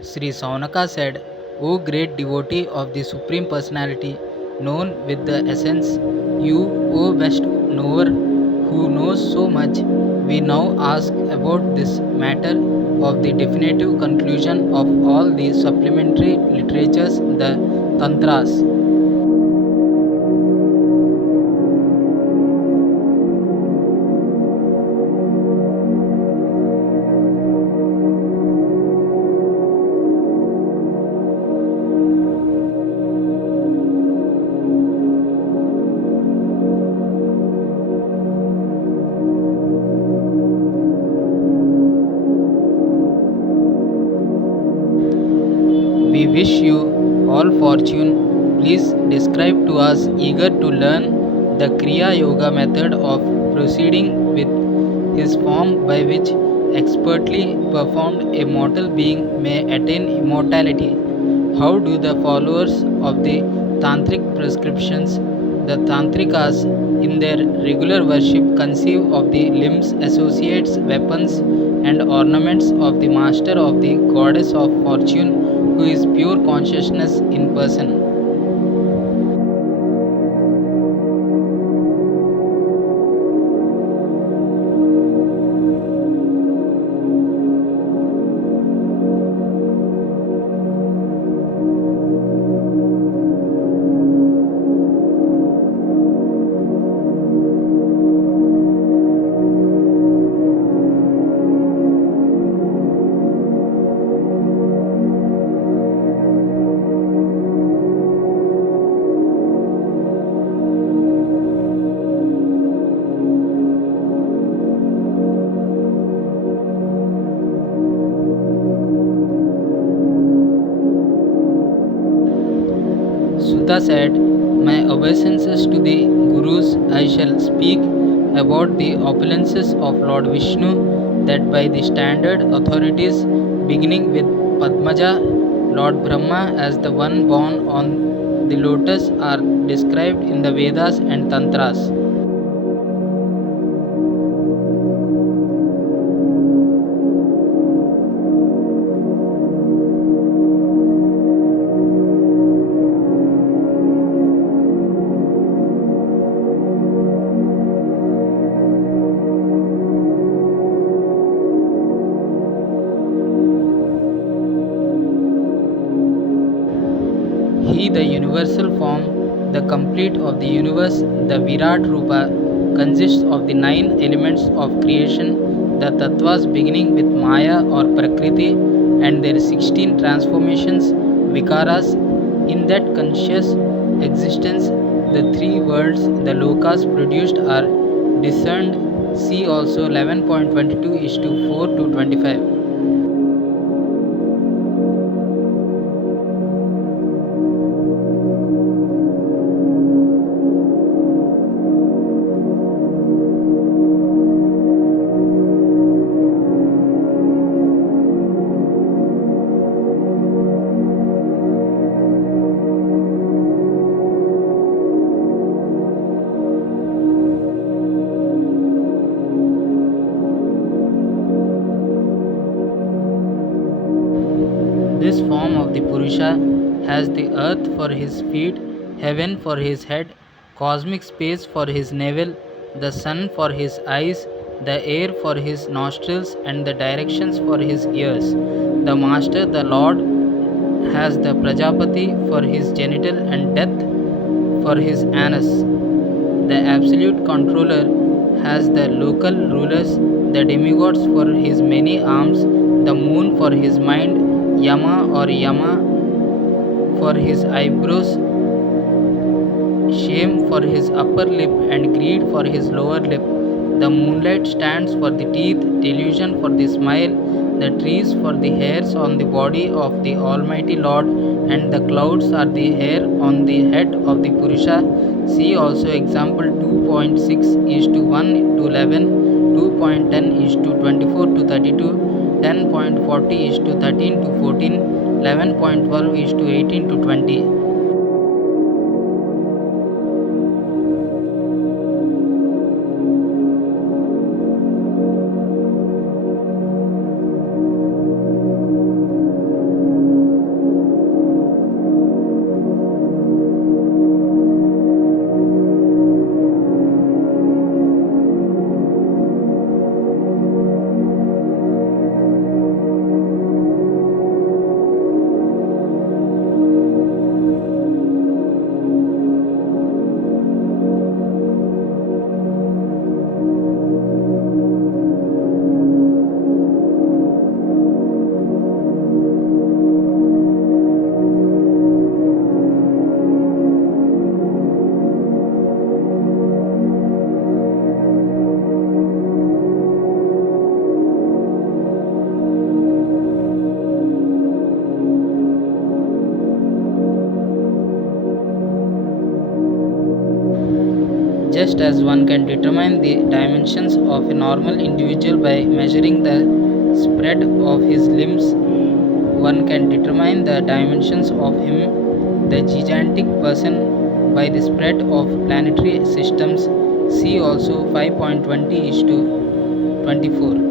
Sri Saunaka said, O great devotee of the Supreme Personality, known with the essence, you, O best knower who knows so much, we now ask about this matter of the definitive conclusion of all the supplementary literatures, the Tantras. We wish you all fortune. Please describe to us, eager to learn, the Kriya Yoga method of proceeding with his form by which expertly performed a mortal being may attain immortality. How do the followers of the Tantric prescriptions, the Tantrikas, in their regular worship conceive of the limbs, associates, weapons, and ornaments of the master of the goddess of fortune, who is pure consciousness in person? Sutta said, my obeisances to the Gurus I shall speak about the opulences of Lord Vishnu, that by the standard authorities, beginning with Padmaja, Lord Brahma as the one born on the lotus, are described in the Vedas and Tantras. He, the universal form, the complete of the universe, the Virat Rupa, consists of the 9 elements of creation, the Tattvas beginning with Maya or Prakriti, and their 16 transformations, Vikaras. In that conscious existence, the 3 worlds, the Lokas produced are discerned. See also 11.22 is to 4 to 25. This form of the Purusha has the earth for his feet, heaven for his head, cosmic space for his navel, the sun for his eyes, the air for his nostrils, and the directions for his ears. The Master, the Lord, has the Prajapati for his genital and death for his anus. The absolute controller has the local rulers, the demigods for his many arms, the moon for his mind, Yama or Yama for his eyebrows, shame for his upper lip, and greed for his lower lip. The moonlight stands for the teeth, delusion for the smile, the trees for the hairs on the body of the Almighty Lord, and the clouds are the hair on the head of the Purusha. See also example 2.6 is to 1 to 11, 2.10 is to 24 to 32, 10.40 is to 13 to 14, 11.12 is to 18 to 20. Just as one can determine the dimensions of a normal individual by measuring the spread of his limbs, one can determine the dimensions of him, the gigantic person, by the spread of planetary systems. See also 5.20 is to 24.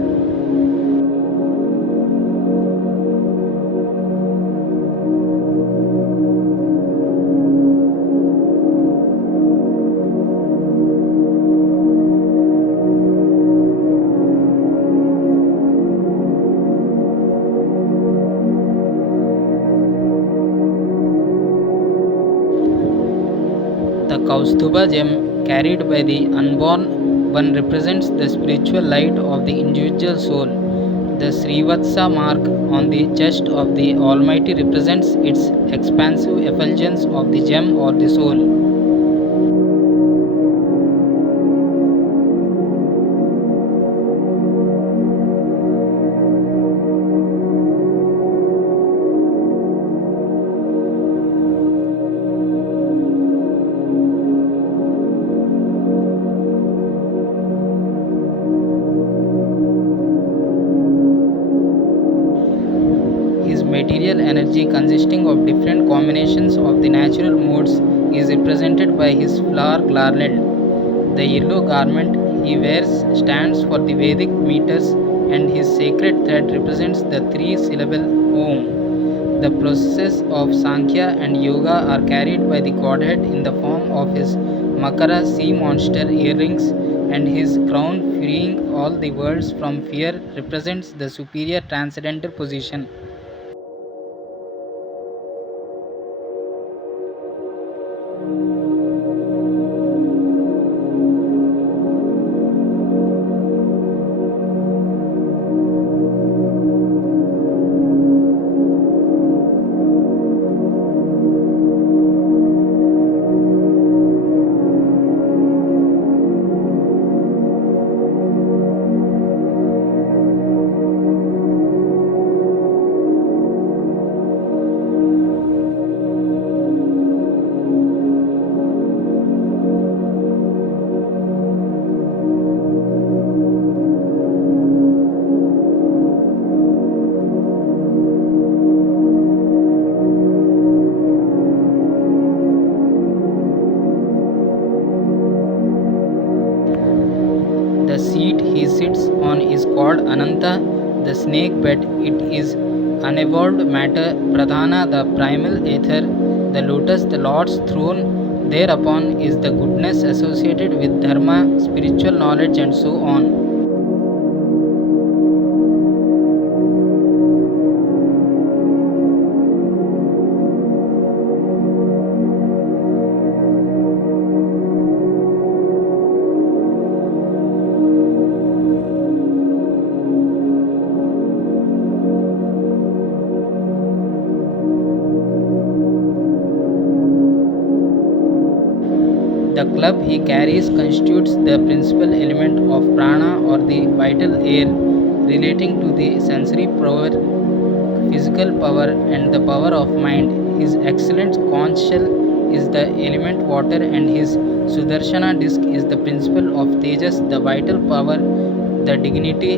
The Kaustuba gem carried by the unborn one represents the spiritual light of the individual soul. The Srivatsa mark on the chest of the Almighty represents its expansive effulgence of the gem or the soul. His material energy, consisting of different combinations of the natural modes, is represented by his flower garland. The yellow garment he wears stands for the Vedic meters, and his sacred thread represents the three-syllable Om. The processes of Sankhya and Yoga are carried by the Godhead in the form of his Makara sea monster earrings, and his crown, freeing all the worlds from fear, represents the superior transcendental position. The seat he sits on is called Ananta, the snake bed. It is unevolved matter, Pradhana, the primal ether, the lotus, the Lord's throne. Thereupon is the goodness associated with dharma, spiritual knowledge, and so on. The club he carries constitutes the principal element of prana or the vital air relating to the sensory power, physical power, and the power of mind. His excellent conch shell is the element water, and his Sudarshana disc is the principle of Tejas, the vital power, the dignity,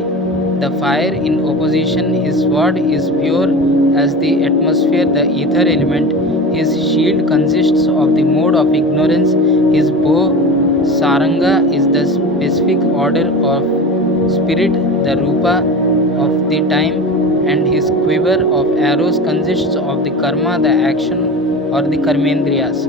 the fire in opposition. His sword is pure as the atmosphere, the ether element. His shield consists of the mode of ignorance. His bow, Saranga, is the specific order of spirit, the Rupa of the time, and his quiver of arrows consists of the karma, the action, or the karmendriyas.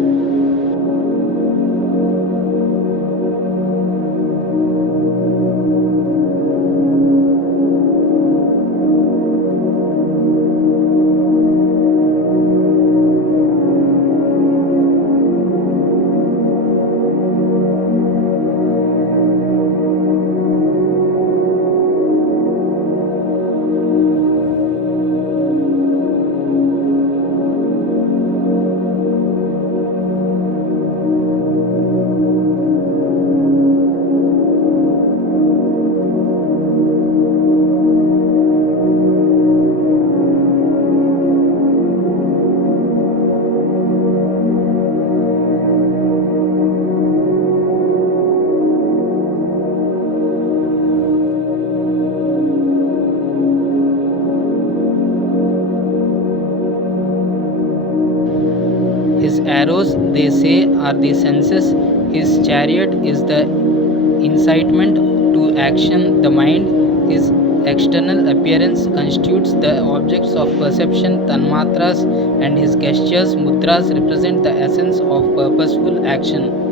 His arrows, they say, are the senses. His chariot is the incitement to action, the mind. His external appearance constitutes the objects of perception, tanmatras, and his gestures, mudras, represent the essence of purposeful action.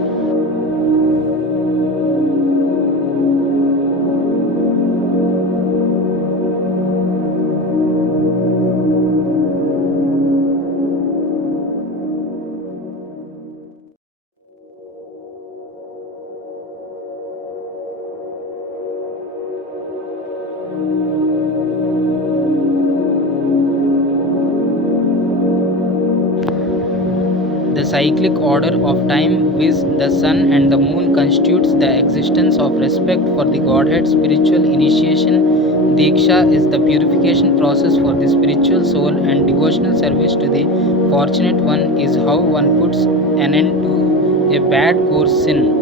The cyclic order of time, viz., the sun and the moon, constitutes the existence of respect for the Godhead. Spiritual initiation, Diksha, is the purification process for the spiritual soul, and devotional service to the fortunate one is how one puts an end to a bad course sin.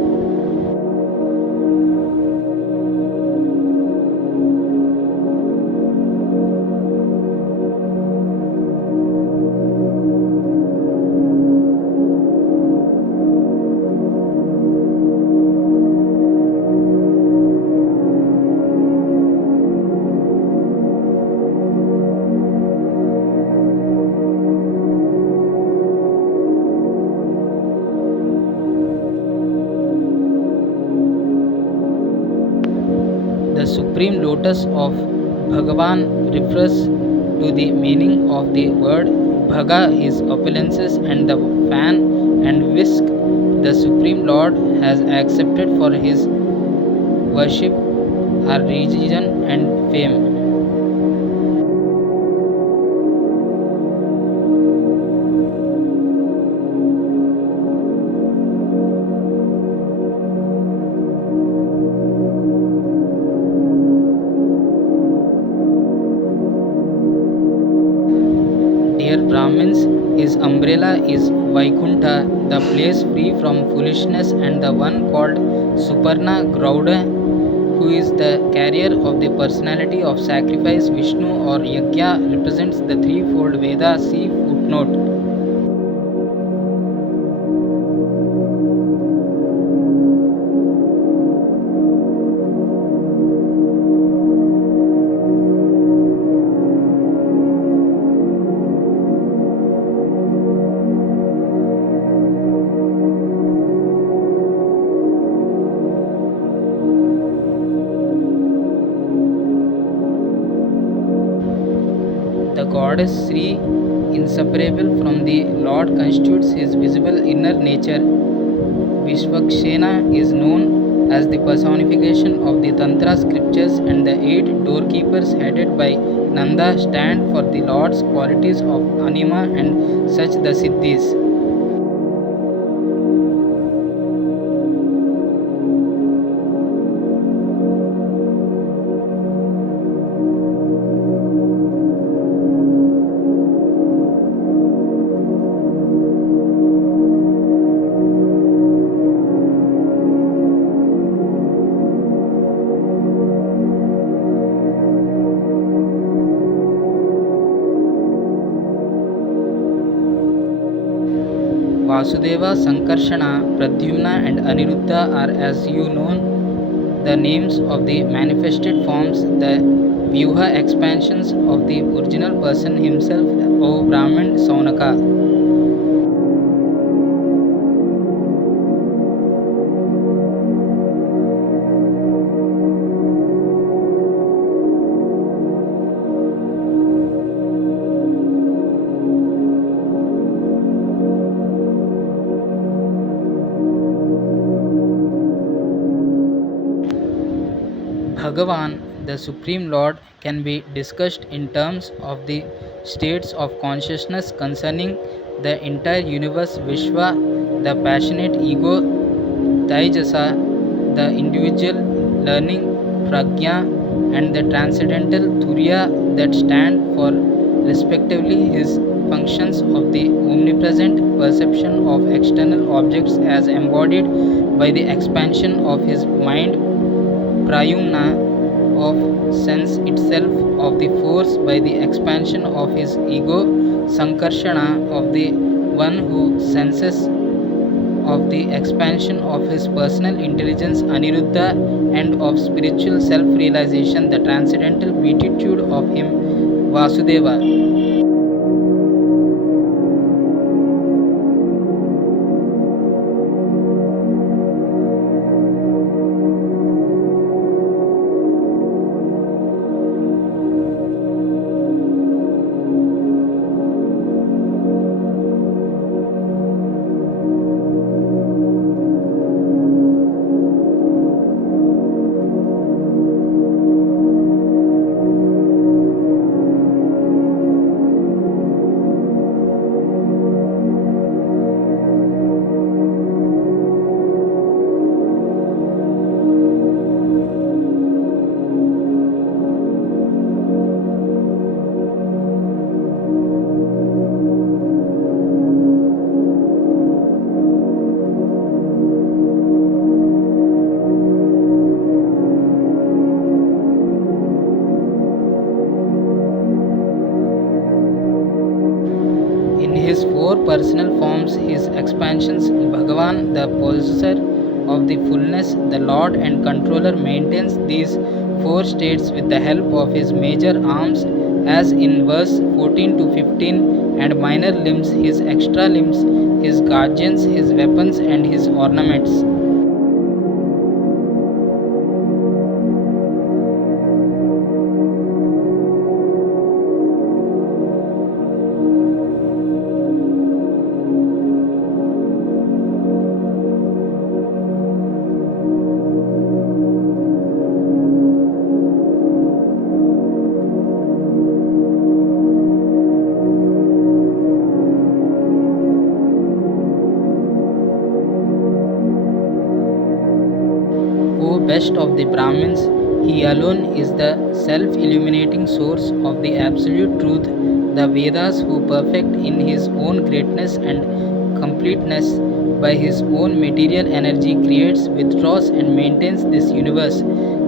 The supreme lotus of Bhagavan refers to the meaning of the word Bhaga, his opulences, and the fan and whisk the Supreme Lord has accepted for his worship are religion and fame. Dear Brahmins, his umbrella is Vaikuntha, the place free from foolishness, and the one called Suparna Gauda, who is the carrier of the personality of sacrifice, Vishnu or Yajna, represents the threefold Veda. See footnote. The goddess Sri, inseparable from the Lord, constitutes his visible inner nature. Vishwakshena is known as the personification of the Tantra scriptures, and the 8 doorkeepers headed by Nanda stand for the Lord's qualities of anima and such the Siddhis. Vasudeva, Sankarshana, Pradyumna, and Aniruddha are, as you know, the names of the manifested forms, the Vyuha expansions of the original person himself, O Brahman Saunaka. Bhagavan, the Supreme Lord, can be discussed in terms of the states of consciousness concerning the entire universe, Vishwa, the passionate ego, Taijasa, the individual learning, Pragya, and the transcendental Turiya that stand for respectively his functions of the omnipresent perception of external objects as embodied by the expansion of his mind, Prayumna, of sense itself, of the force by the expansion of his ego, Sankarshana, of the one who senses of the expansion of his personal intelligence, Aniruddha, and of spiritual self realization, the transcendental beatitude of him, Vasudeva. In his four personal forms, his expansions, Bhagavan, the possessor of the fullness, the Lord and controller, maintains these four states with the help of his major arms, as in verse 14 to 15, and minor limbs, his extra limbs, his guardians, his weapons, and his ornaments. O best of the Brahmins, he alone is the self illuminating source of the absolute truth. The Vedas, who perfect in his own greatness and completeness by his own material energy, creates, withdraws, and maintains this universe.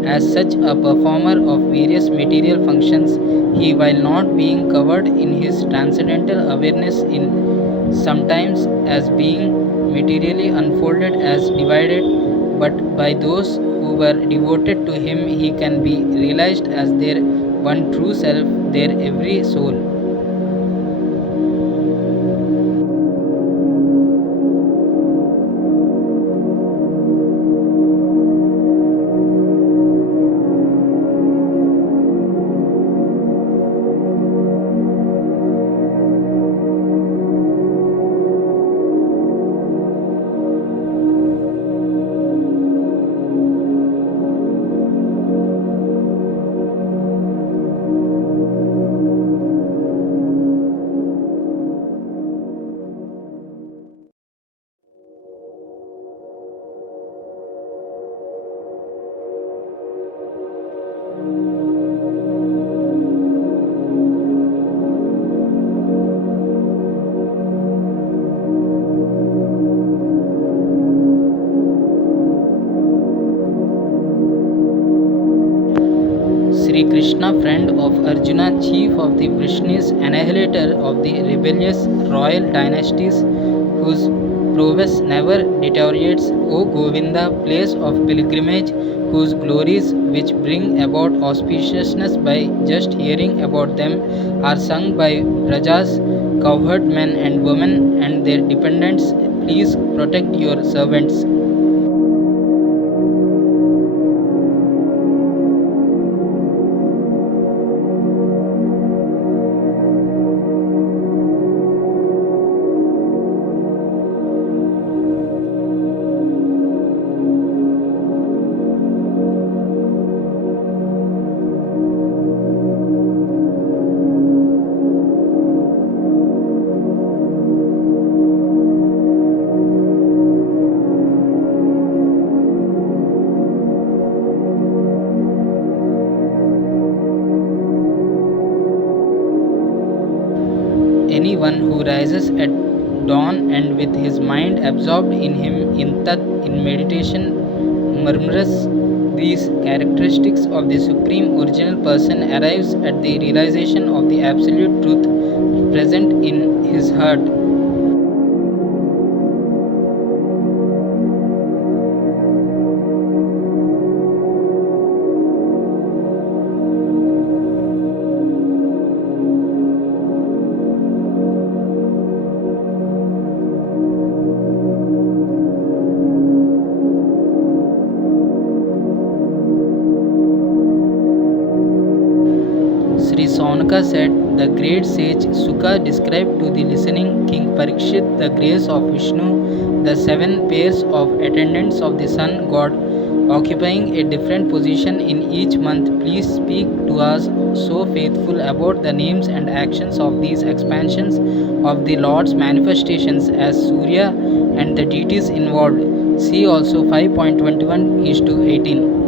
As such a performer of various material functions, he, while not being covered in his transcendental awareness in sometimes as being materially unfolded as divided, but by those who were devoted to him, he can be realized as their one true self, their every soul. Sri Krishna, friend of Arjuna, chief of the Vrishnis, annihilator of the rebellious royal dynasties, whose prowess never deteriorates, O Govinda, place of pilgrimage, whose glories, which bring about auspiciousness by just hearing about them, are sung by Rajas, cowherd men and women, and their dependents, please protect your servants. Anyone who rises at dawn and with his mind absorbed in him in meditation murmurs these characteristics of the supreme original person arrives at the realization of the absolute truth present in his heart. Suta said, the great sage Sukha described to the listening King Parikshit the grace of Vishnu, the seven pairs of attendants of the sun god occupying a different position in each month. Please speak to us so faithful about the names and actions of these expansions of the Lord's manifestations as Surya and the deities involved. See also 5.21 is to 18.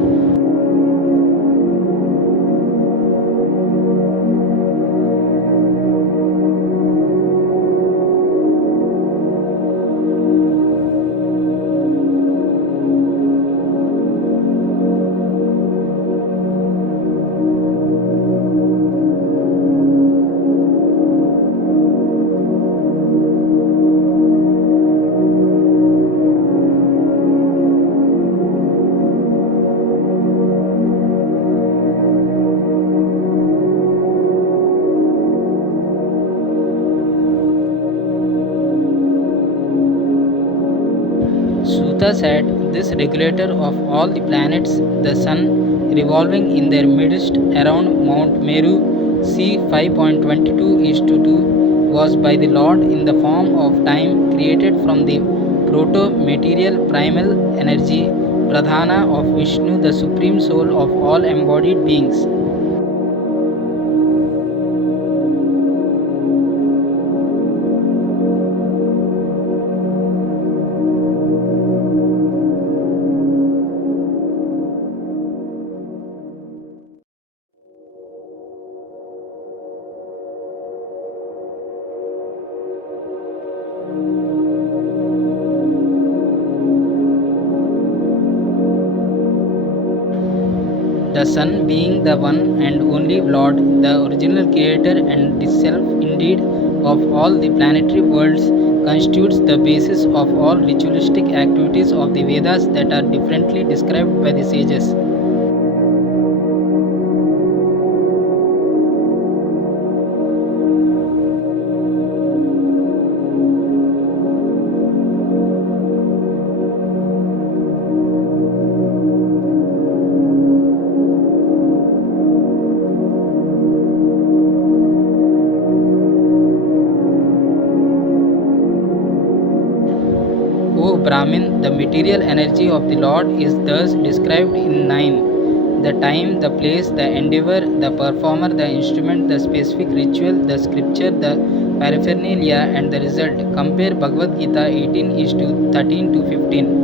Suta said, this regulator of all the planets, the sun, revolving in their midst around Mount Meru, c. 5.22 is to 2, was by the Lord in the form of time created from the proto-material primal energy, Pradhana of Vishnu, the supreme soul of all embodied beings. The sun being the one and only Lord, the original creator and the self indeed of all the planetary worlds, constitutes the basis of all ritualistic activities of the Vedas that are differently described by the sages. O Brahmin, the material energy of the Lord is thus described in 9. The time, the place, the endeavor, the performer, the instrument, the specific ritual, the scripture, the paraphernalia, and the result. Compare Bhagavad Gita 18 is to 13 to 15.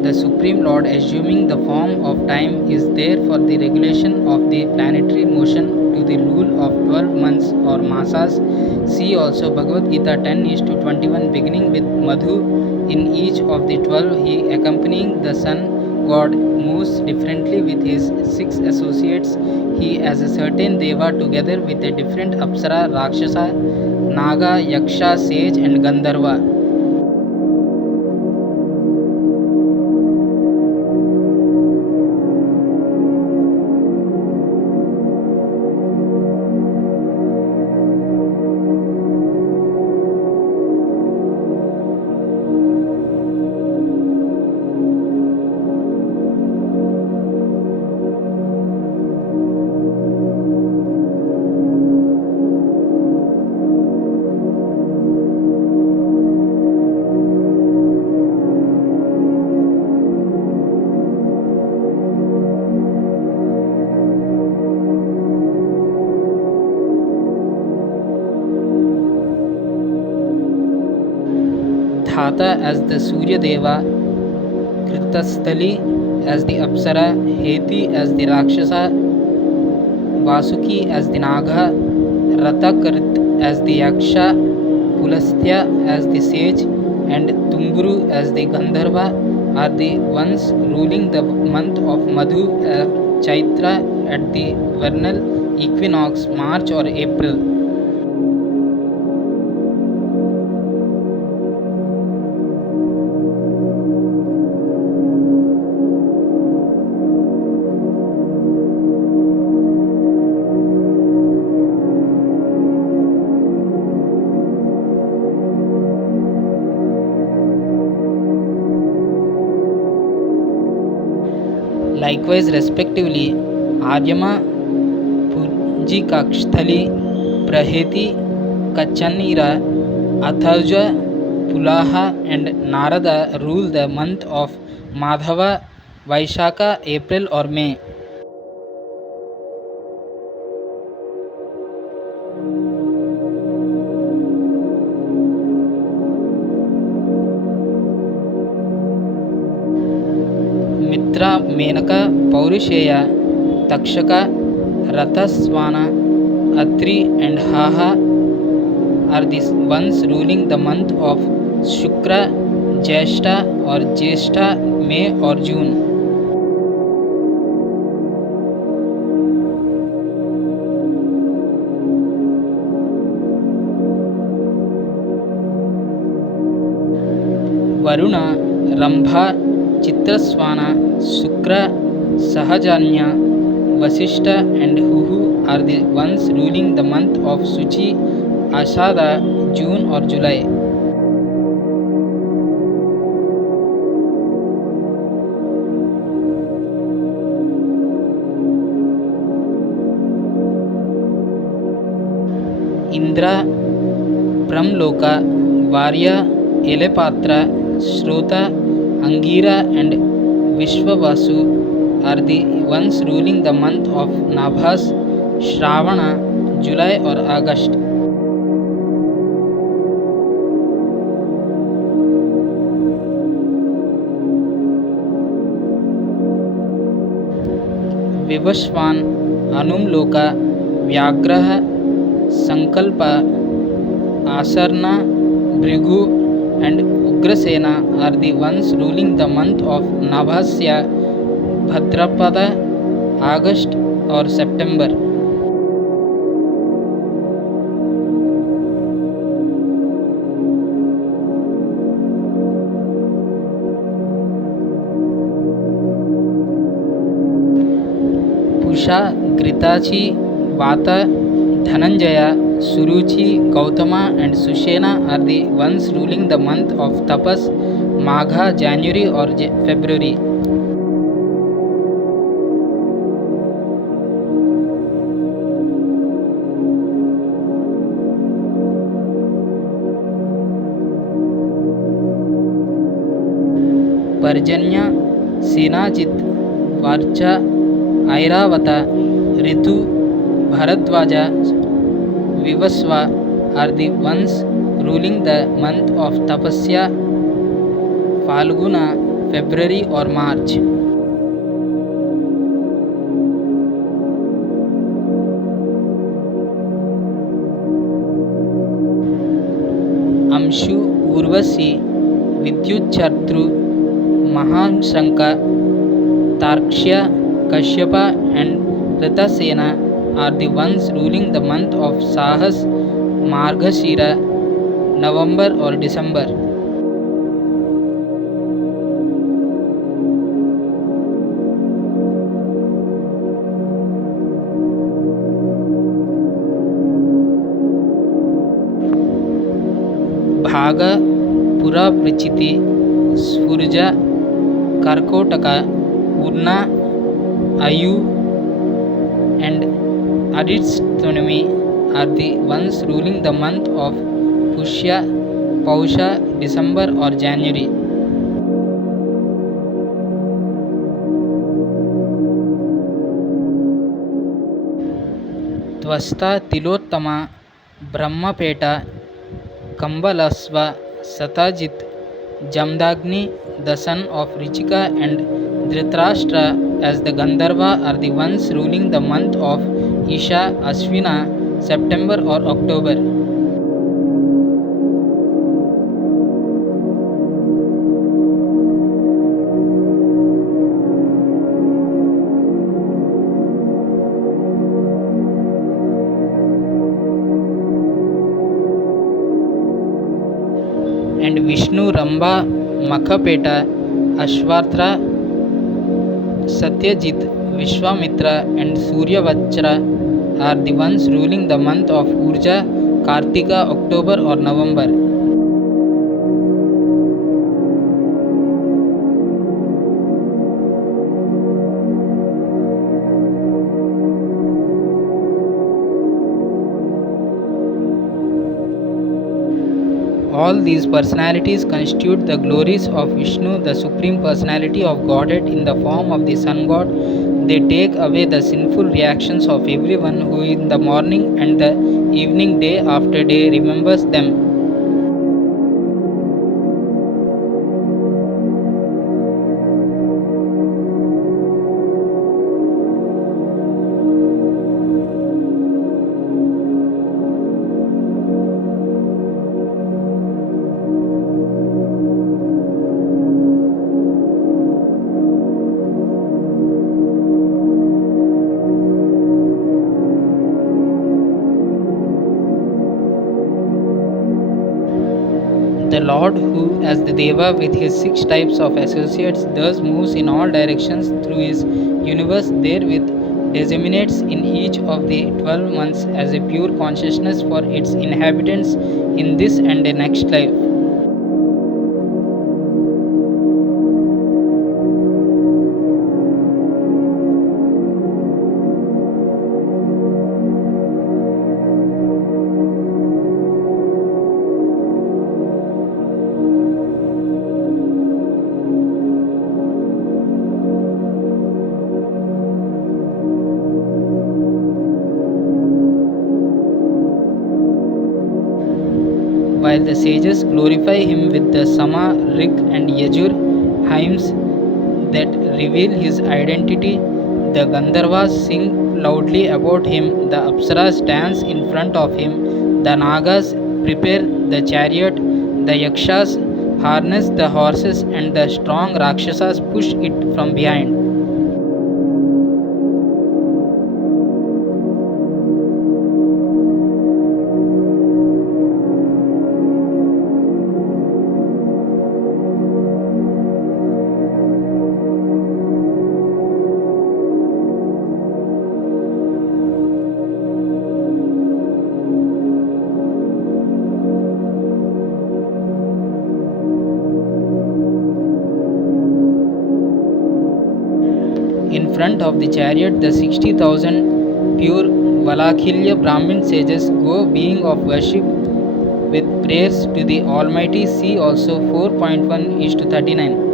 The Supreme Lord, assuming the form of time, is there for the regulation of the planetary motion to the rule of 12 months or masas. See also Bhagavad Gita 10 is to 21, beginning with Madhu. In each of the 12, he accompanying the sun god moves differently with his 6 associates. He as a certain Deva together with a different Apsara, Rakshasa, Naga, Yaksha, Sage, and Gandharva. Dhata as the Surya Deva, Kritasthali as the Apsara, Heti as the Rakshasa, Vasuki as the Naga, Ratakarit as the Yaksha, Pulastya as the Sage, and Tumburu as the Gandharva are the ones ruling the month of Madhu, Chaitra at the vernal equinox, March or April. Likewise, respectively, Aryama, Pujikakshthali, Praheti, Kachanira, Atharja, Pulaha, and Narada rule the month of Madhava, Vaishaka, April or May. Mitra, Menaka, Paurusheya, Takshaka, Rathaswana, Atri, and Haha are the ones ruling the month of Shukra, Jyeshta or Jyeshta, May or June. Varuna, Rambha, Chitraswana, Sukra, Sahajanya, Vasishta, and Huhu are the ones ruling the month of Suchi, Ashada, June or July. Indra, Pramloka, Varya, Elepatra, Shrota, Angira, and Vishwavasu are the ones ruling the month of Nabhas, Shravana, July or August. Vivashvan, Anumloka, Vyagraha, Sankalpa, Asarna, Bhrigu, and Ugrasena are the ones ruling the month of Nabhasya, Bhadrapada, August or September. Pusha, Gritachi, Vata, Dhananjaya, Suruchi, Gautama, and Sushena are the ones ruling the month of Tapas, Magha, January or February. Parjanya, Senajit, Varcha, Airavata, Ritu, Bharadwaja, Vivasva are the ones ruling the month of Tapasya, Falguna, February or March. Amshu, Urvasi, Vidyutchartru, Mahanshanka, Tarkshya, Kashyapa, and Ritasena are the ones ruling the month of Sahas, Margashira, November or December. Bhaga, Puraprichiti, Spurja, Karkotaka, Urna, Ayu, and Aditstonomy are the ones ruling the month of Pushya, Pausha, December or January. Tvasta, Tilottama, Brahmapeta, Kambalasva, Satajit, Jamdagni, the son of Richika, and Dhritarashtra as the Gandharva are the ones ruling the month of Isha, Ashvina, September or October. And Vishnu, Ramba, Makhapeta, Ashwarthra, Satyajit, Vishwamitra, and Suryavachra are the ones ruling the month of Urja, Kartika, October or November. All these personalities constitute the glories of Vishnu, the supreme personality of Godhead in the form of the sun god. They take away the sinful reactions of everyone who in the morning and the evening, day after day, remembers them. The Lord, who, as the Deva with his 6 types of associates, thus moves in all directions through his universe, therewith disseminates in each of the 12 months as a pure consciousness for its inhabitants in this and the next life. While the sages glorify him with the Sama, Rig, and Yajur hymns that reveal his identity, the Gandharvas sing loudly about him, the Apsaras dance in front of him, the Nagas prepare the chariot, the Yakshas harness the horses, and the strong Rakshasas push it from behind. In front of the chariot, the 60,000 pure Valakhilya Brahmin sages go being of worship with prayers to the Almighty. See also 4.1 is to 39.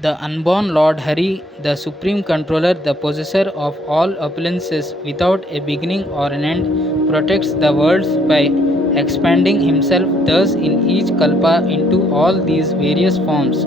The unborn Lord Hari, the supreme controller, the possessor of all opulences without a beginning or an end, protects the worlds by expanding himself thus in each kalpa into all these various forms.